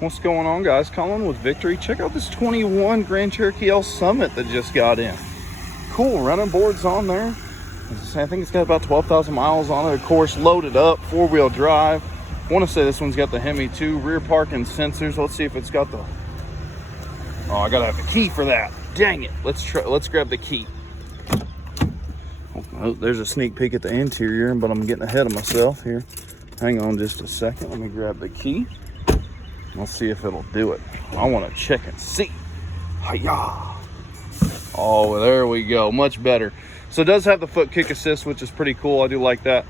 What's going on, guys? Colin with Victory. Check out this 21 Grand Cherokee L Summit that just got in. Cool running boards on there. I think it's got about 12,000 miles on it. Of course, loaded up, 4-wheel drive. I want to say this one's got the Hemi too. Rear parking sensors. Let's see if it's got the... Oh, I gotta have the key for that. Dang it. Let's grab the key. Oh, there's a sneak peek at the interior, but I'm getting ahead of myself here. Hang on just a second. Let me grab the key. Let's see if it'll do it. I want to check and see. Hi-ya. Oh, there we go. Much better. So it does have the foot kick assist, which is pretty cool. I do like that.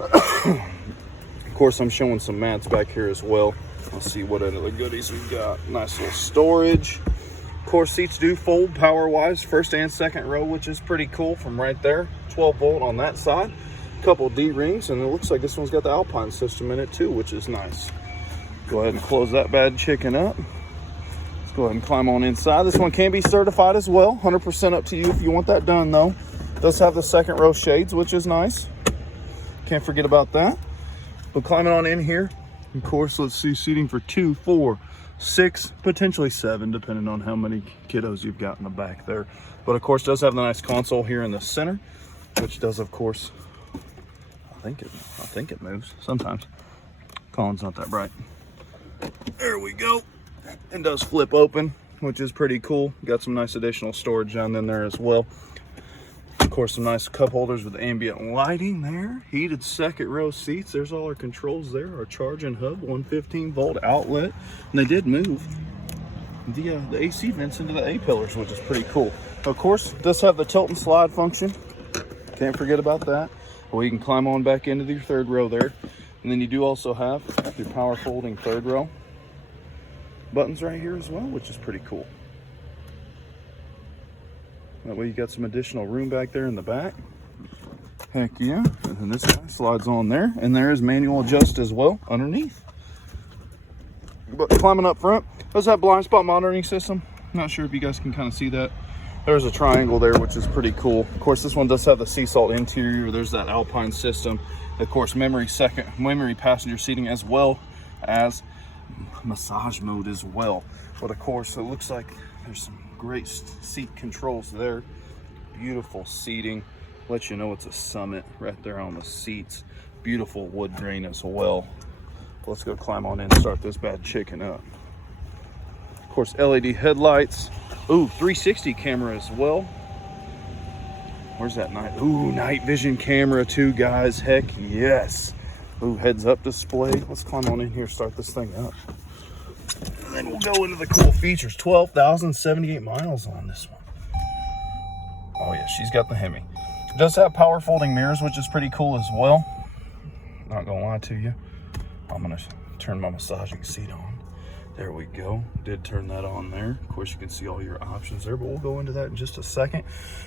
Of course, I'm showing some mats back here as well. Let's see what other goodies we've got. Nice little storage. Of course, seats do fold power-wise, first and second row, which is pretty cool from right there. 12 volt on that side. A couple D-rings, and it looks like this one's got the Alpine system in it too, which is nice. Go ahead and close that bad chicken up. Let's go ahead and climb on inside. This one can be certified as well. 100% up to you if you want that done, though. It does have the second row shades, which is nice. Can't forget about that. But climbing on in here, of course, let's see, seating for 2, 4, 6, potentially 7, depending on how many kiddos you've got in the back there. But of course, does have the nice console here in the center, which does, of course, I think it moves sometimes. Colin's not that bright. There we go. And does flip open, which is pretty cool. Got some nice additional storage down in there as well. Of course, some nice cup holders with ambient lighting there. Heated second row seats. There's all our controls there. Our charging hub, 115 volt outlet. And they did move the AC vents into the A-pillars, which is pretty cool. Of course, does have the tilt and slide function. Can't forget about that. Or you can climb on back into your third row there. And then you do also have your power folding third row buttons right here as well, which is pretty cool. That way you got some additional room back there in the back. Heck yeah. And then this guy slides on there. And there is manual adjust as well underneath. But climbing up front, does have blind spot monitoring system. Not sure if you guys can kind of see that. There's a triangle there, which is pretty cool. Of course, this one does have the sea salt interior. There's that Alpine system. Of course, memory passenger seating, as well as massage mode as well. But of course, it looks like there's some great seat controls there. Beautiful seating. Let you know it's a Summit right there on the seats. Beautiful wood grain as well. Let's go climb on in and start this bad chicken up. Of course, LED headlights. Ooh, 360 camera as well. Where's that night? Ooh, night vision camera too, guys. Heck yes. Ooh, heads up display. Let's climb on in here, start this thing up. And then we'll go into the cool features. 12,078 miles on this one. Oh yeah, she's got the Hemi. It does have power folding mirrors, which is pretty cool as well. Not gonna lie to you. I'm gonna turn my massaging seat on. There we go. Did turn that on there. Of course, you can see all your options there, but we'll go into that in just a second.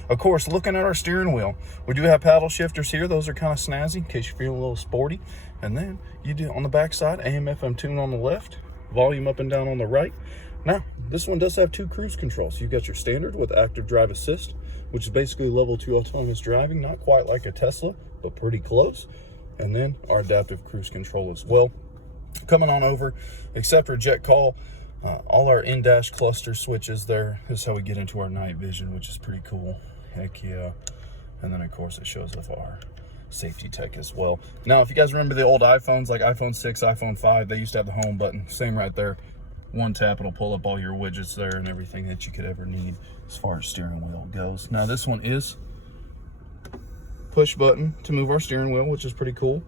Of course, looking at our steering wheel, we do have paddle shifters here. Those are kind of snazzy in case you're feeling a little sporty. And then you do on the back side, AM FM tune on the left, volume up and down on the right. Now, this one does have 2 cruise controls. You've got your standard with active drive assist, which is basically level 2 autonomous driving. Not quite like a Tesla, but pretty close. And then our adaptive cruise control as well. Coming on over, except for jet call, all our in-dash cluster switches there. This is how we get into our night vision, which is pretty cool. Heck yeah. And then of course it shows off our safety tech as well. Now, if you guys remember the old iPhones, like iPhone 6, iPhone 5, they used to have the home button. Same right there. One tap, it'll pull up all your widgets there and everything that you could ever need as far as steering wheel goes. Now this one is push button to move our steering wheel, which is pretty cool.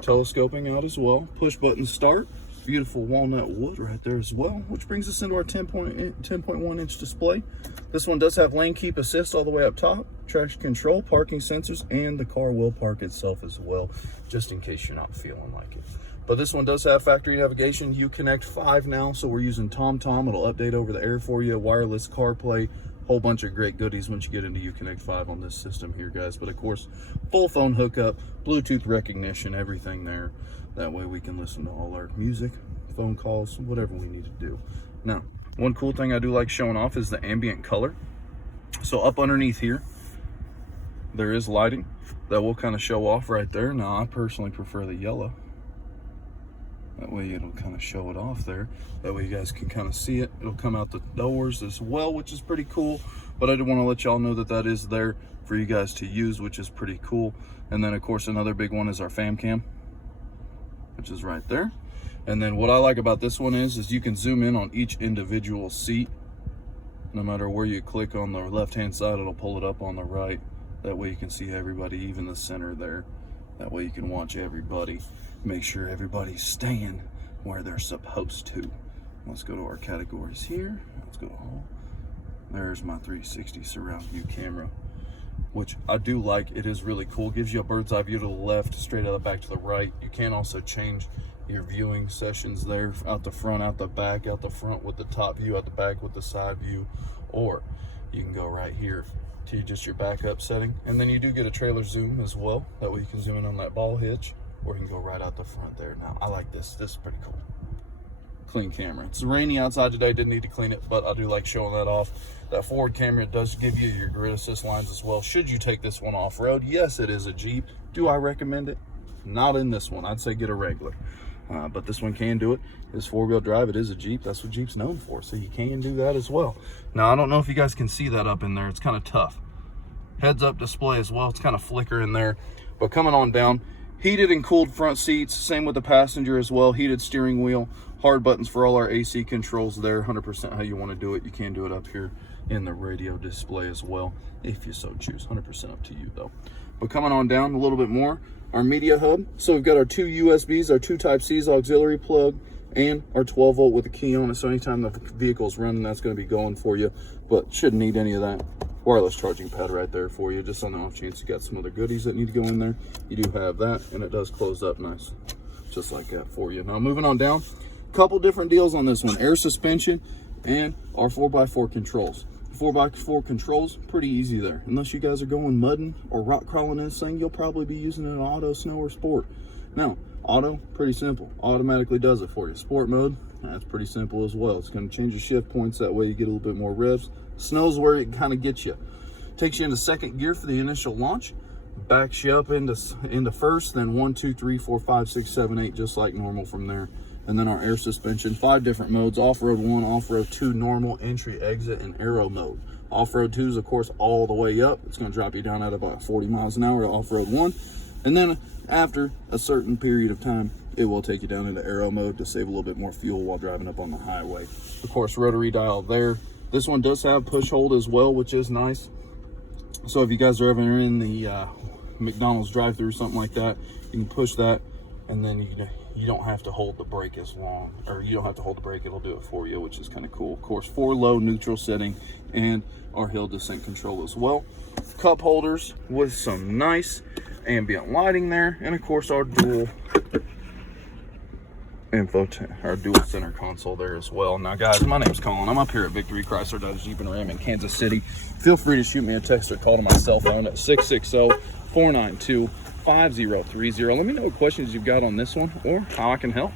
Telescoping out as well. Push button start. Beautiful walnut wood right there as well, which brings us into our 10.1 inch display. This one does have lane keep assist all the way up top, traction control, parking sensors, and the car will park itself as well, just in case you're not feeling like it. But this one does have factory navigation, Uconnect 5 now, so we're using TomTom. It'll update over the air for you, wireless CarPlay, whole bunch of great goodies once you get into Uconnect 5 on this system here, guys. But of course, full phone hookup, Bluetooth recognition, everything there. That way we can listen to all our music, phone calls, whatever we need to do. Now, one cool thing I do like showing off is the ambient color. So up underneath here, there is lighting that will kind of show off right there. Now, I personally prefer the yellow. That way it'll kind of show it off there. That way you guys can kind of see it. It'll come out the doors as well, which is pretty cool. But I did want to let y'all know that that is there for you guys to use, which is pretty cool. And then of course another big one is our fam cam, which is right there. And then what I like about this one is you can zoom in on each individual seat. No matter where you click on the left hand side, it'll pull it up on the right. That way you can see everybody, even the center there. That way you can watch everybody. Make sure everybody's staying where they're supposed to. Let's go to our categories here. Let's go to all. There's my 360 surround view camera, which I do like. It is really cool. Gives you a bird's eye view to the left, straight out the back to the right. You can also change your viewing sessions there, out the front, out the back, out the front with the top view, out the back with the side view, or you can go right here to just your backup setting. And then you do get a trailer zoom as well. That way you can zoom in on that ball hitch, or you can go right out the front there. Now, I like this. This is pretty cool. Clean camera. It's rainy outside today. Didn't need to clean it, but I do like showing that off. That forward camera does give you your grid assist lines as well. Should you take this one off-road? Yes, it is a Jeep. Do I recommend it? Not in this one. I'd say get a regular. But this one can do it. It's four-wheel drive. It is a Jeep. That's what Jeep's known for. So you can do that as well. Now, I don't know if you guys can see that up in there. It's kind of tough. Heads-up display as well. It's kind of flickering there. But coming on down, heated and cooled front seats. Same with the passenger as well. Heated steering wheel. Hard buttons for all our AC controls there. 100% how you want to do it. You can do it up here in the radio display as well, if you so choose. 100% up to you, though. But coming on down a little bit more, our media hub. So we've got our two USBs, our two Type-C's auxiliary plug, and our 12 volt with a key on it. So anytime the vehicle's running, that's going to be going for you. But shouldn't need any of that. Wireless charging pad right there for you, just on the off chance you got some other goodies that need to go in there. You do have that, and it does close up nice, just like that for you. Now moving on down, couple different deals on this one. Air suspension and our 4x4 controls. 4x4 controls, pretty easy there. Unless you guys are going mudding or rock crawling in this thing, you'll probably be using an auto, snow, or sport. Now, auto, pretty simple. Automatically does it for you. Sport mode, that's pretty simple as well. It's going to change your shift points. That way you get a little bit more revs. Snow's where it kind of gets you. Takes you into second gear for the initial launch. Backs you up into first, then 1, 2, 3, 4, 5, 6, 7, 8, just like normal from there. And then our air suspension, 5 different modes: off-road 1, off-road 2, normal, entry, exit, and aero mode. Off-road 2 is, of course, all the way up. It's going to drop you down at about 40 miles an hour to off-road 1. And then after a certain period of time, it will take you down into aero mode to save a little bit more fuel while driving up on the highway. Of course, rotary dial there. This one does have push hold as well, which is nice. So if you guys are ever in the McDonald's drive-thru or something like that, you can push that, and then you don't have to hold the brake as long, or you don't have to hold the brake, it'll do it for you, which is kind of cool. Of course, 4 low neutral setting and our hill descent control as well. Cup holders with some nice ambient lighting there, and of course our dual center console there as well. Now guys, my name's Colin. I'm up here at Victory Chrysler Dodge Jeep and Ram in Kansas City. Feel free to shoot me a text or call to my cell phone at 660-492-5030. Let me know what questions you've got on this one or how I can help.